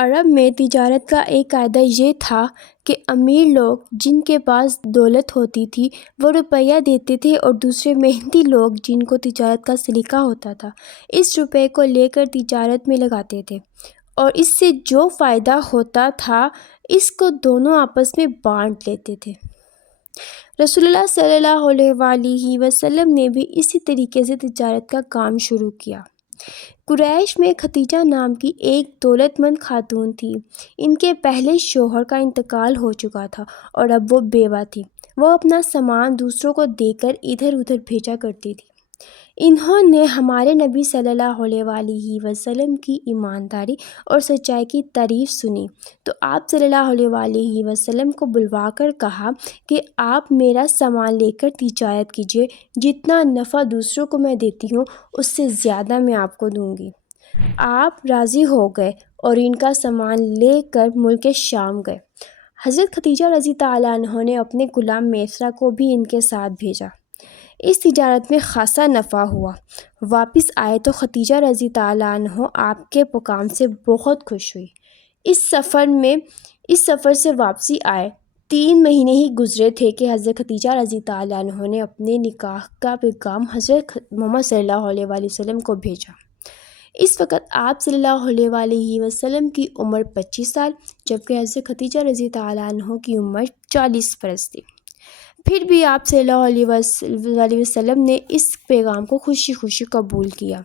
عرب میں تجارت کا ایک قاعدہ یہ تھا کہ امیر لوگ جن کے پاس دولت ہوتی تھی وہ روپیہ دیتے تھے، اور دوسرے محنتی لوگ جن کو تجارت کا سلیقہ ہوتا تھا اس روپے کو لے کر تجارت میں لگاتے تھے، اور اس سے جو فائدہ ہوتا تھا اس کو دونوں آپس میں بانٹ لیتے تھے۔ رسول اللہ صلی اللہ علیہ وآلہ وسلم نے بھی اسی طریقے سے تجارت کا کام شروع کیا۔ قریش میں خدیجہ نام کی ایک دولت مند خاتون تھی۔ ان کے پہلے شوہر کا انتقال ہو چکا تھا اور اب وہ بیوہ تھی۔ وہ اپنا سامان دوسروں کو دے کر ادھر ادھر بھیجا کرتی تھی۔ انہوں نے ہمارے نبی صلی اللہ علیہ وآلہ وسلم کی ایمانداری اور سچائی کی تعریف سنی تو آپ صلی اللہ علیہ وآلہ وسلم کو بلوا کر کہا کہ آپ میرا سامان لے کر تجارت کیجیے، جتنا نفع دوسروں کو میں دیتی ہوں اس سے زیادہ میں آپ کو دوں گی۔ آپ راضی ہو گئے اور ان کا سامان لے کر ملک شام گئے۔ حضرت خدیجہ رضی تعالیٰ عنہ نے اپنے غلام میسرہ کو بھی ان کے ساتھ بھیجا۔ اس تجارت میں خاصا نفع ہوا۔ واپس آئے تو خدیجہ رضی تعالیٰ عنہ آپ کے کام سے بہت خوش ہوئی۔ اس سفر سے واپسی آئے 3 مہینے ہی گزرے تھے کہ حضرت خدیجہ رضی تعالیٰ عنہ نے اپنے نکاح کا پیغام حضرت محمد صلی اللہ علیہ وآلہ وسلم کو بھیجا۔ اس وقت آپ صلی اللہ علیہ وآلہ وسلم کی عمر 25 سال جبکہ حضرت خدیجہ رضی تعالیٰ عنہ کی عمر 40 برس تھی۔ پھر بھی آپ صلی اللہ علیہ وسلم نے اس پیغام کو خوشی خوشی قبول کیا۔